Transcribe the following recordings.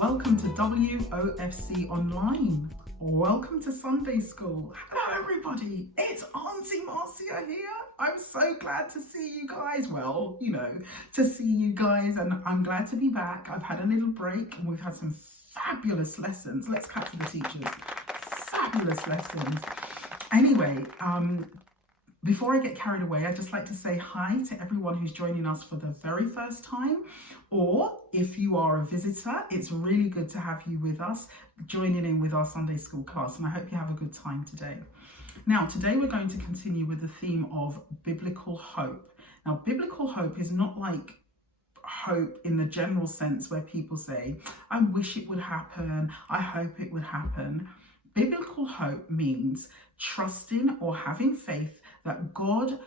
Welcome to WoFC Online. Welcome to Sunday School. Hello everybody, it's Auntie Marcia here. I'm so glad to see you guys. Well, to see you guys, and I'm glad to be back. I've had a little break and we've had some fabulous lessons. Let's clap to the teachers. Fabulous lessons. Anyway, before I get carried away, I'd just like to say hi to everyone who's joining us for the very first time, or if you are a visitor, it's really good to have you with us, joining in with our Sunday School class, and I hope you have a good time today. Now, today we're going to continue with the theme of biblical hope. Now, biblical hope is not like hope in the general sense where people say, I wish it would happen, I hope it would happen. Biblical hope means trusting or having faith that God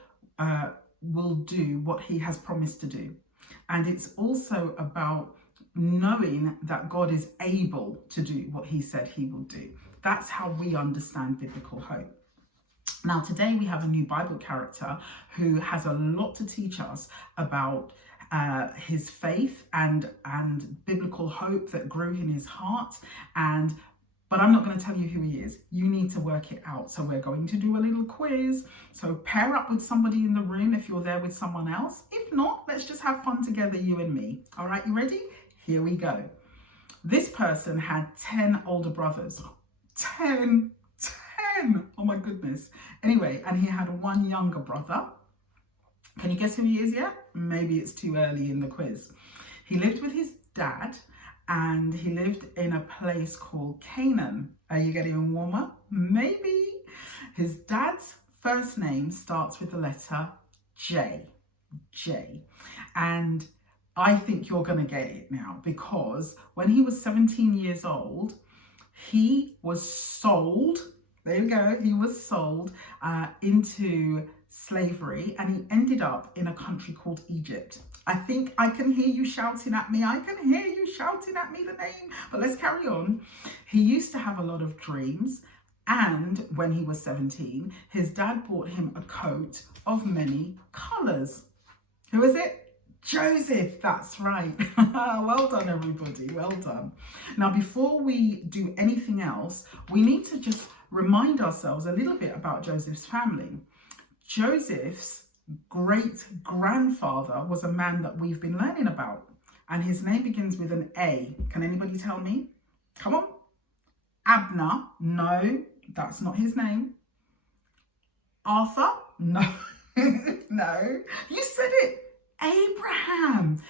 will do what he has promised to do. And it's also about knowing that God is able to do what he said he will do. That's how we understand biblical hope. Now, today we have a new Bible character who has a lot to teach us about his faith and biblical hope that grew in his heart. But I'm not going to tell you who he is. You need to work it out. So we're going to do a little quiz. So pair up with somebody in the room if you're there with someone else. If not, let's just have fun together, you and me. All right, you ready? Here we go. This person had 10 older brothers. 10. Oh my goodness. Anyway, and he had one younger brother. Can you guess who he is yet? Maybe it's too early in the quiz. He lived with his dad, and he lived in a place called Canaan. Are you getting warmer? Maybe. His dad's first name starts with the letter J. And I think you're going to get it now, because when he was 17 years old, he was sold. There you go. He was sold into slavery, and he ended up in a country called Egypt. I think I can hear you shouting at me. I can hear you shouting at me the name, but let's carry on. He used to have a lot of dreams, and when he was 17, his dad bought him a coat of many colors. Who is it? Joseph, that's right. Well done, everybody, well done. Now, before we do anything else, we need to just remind ourselves a little bit about Joseph's family. Joseph's great-grandfather was a man that we've been learning about, and his name begins with an A. Can anybody tell me? Come on. Abner? No, that's not his name. Arthur? No. No, you said it. Abraham.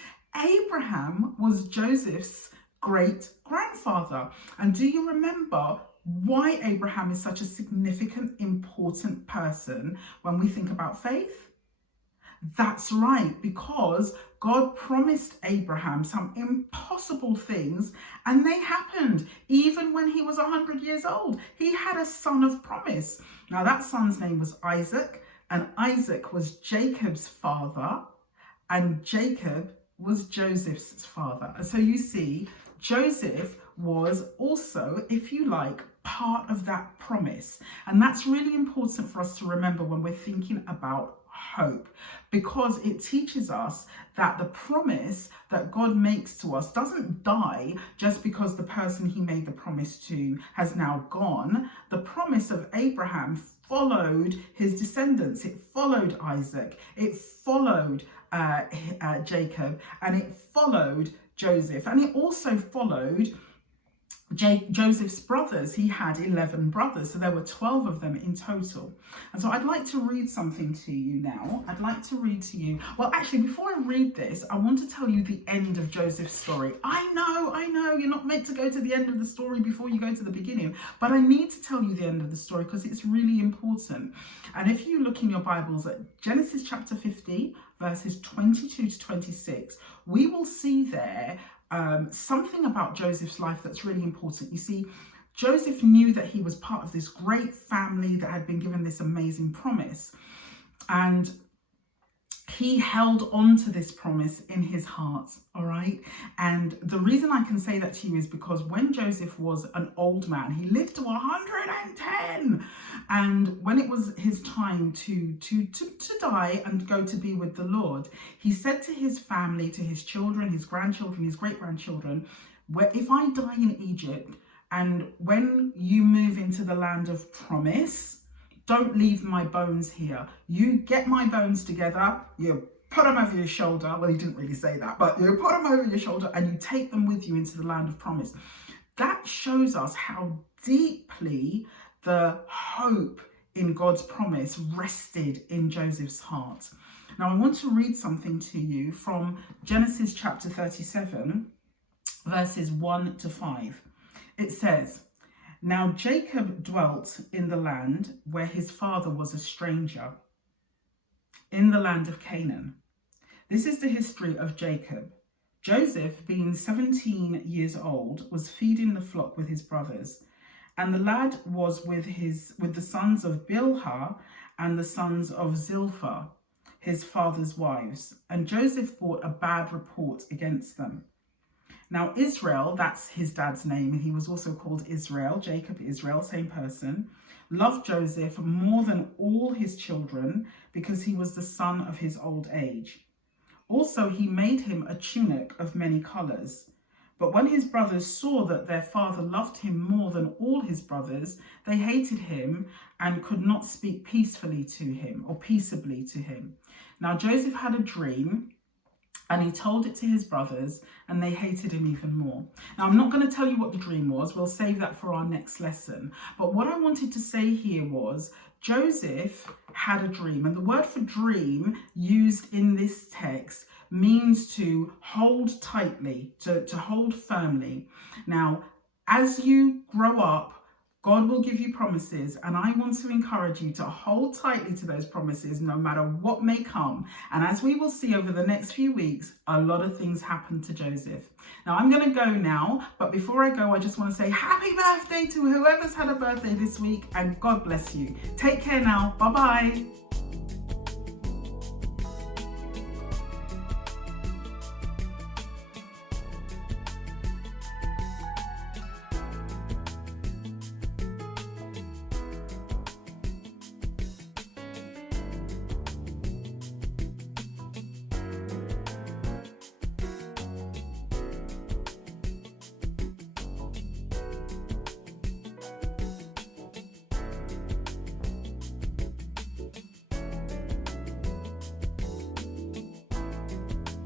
Abraham was Joseph's great-grandfather. And do you remember why Abraham is such a significant, important person when we think about faith? That's right, because God promised Abraham some impossible things, and they happened even when he was 100 years old. He had a son of promise. Now, that son's name was Isaac, and Isaac was Jacob's father, and Jacob was Joseph's father. And so you see, Joseph was also, if you like, part of that promise. And that's really important for us to remember when we're thinking about hope, because it teaches us that the promise that God makes to us doesn't die just because the person he made the promise to has now gone. The promise of Abraham followed his descendants. It followed Isaac, it followed Jacob, and it followed Joseph, and it also followed Joseph's brothers. He had 11 brothers, so there were 12 of them in total. And so I'd like to read something to you now. I'd like to read to you, well, actually, before I read this, I want to tell you the end of Joseph's story. I know, you're not meant to go to the end of the story before you go to the beginning, but I need to tell you the end of the story because it's really important. And if you look in your Bibles at Genesis chapter 50, verses 22 to 26, we will see there something about Joseph's life that's really important. You see, Joseph knew that he was part of this great family that had been given this amazing promise, and he held on to this promise in his heart, all right? And the reason I can say that to you is because when Joseph was an old man, he lived to 110. And when it was his time to die and go to be with the Lord, he said to his family, to his children, his grandchildren, his great-grandchildren, Where if I die in Egypt, and when you move into the land of promise, don't leave my bones here. You get my bones together, you put them over your shoulder. Well, he didn't really say that, but you put them over your shoulder and you take them with you into the land of promise. That shows us how deeply the hope in God's promise rested in Joseph's heart. Now, I want to read something to you from Genesis chapter 37, verses 1 to 5. It says, "Now Jacob dwelt in the land where his father was a stranger, in the land of Canaan. This is the history of Jacob. Joseph, being 17 years old, was feeding the flock with his brothers, and the lad was with the sons of Bilhah and the sons of Zilpah, his father's wives, and Joseph brought a bad report against them. Now Israel," that's his dad's name, and he was also called Israel, Jacob Israel, same person, "loved Joseph more than all his children because he was the son of his old age. Also he made him a tunic of many colors. But when his brothers saw that their father loved him more than all his brothers, they hated him and could not speak peacefully to him or peaceably to him. Now Joseph had a dream, and he told it to his brothers, and they hated him even more." Now, I'm not going to tell you what the dream was. We'll save that for our next lesson. But what I wanted to say here was Joseph had a dream. And the word for dream used in this text means to hold tightly, to hold firmly. Now, as you grow up, God will give you promises, and I want to encourage you to hold tightly to those promises no matter what may come. And as we will see over the next few weeks, a lot of things happened to Joseph. Now I'm going to go now, but before I go, I just want to say happy birthday to whoever's had a birthday this week, and God bless you. Take care now. Bye-bye.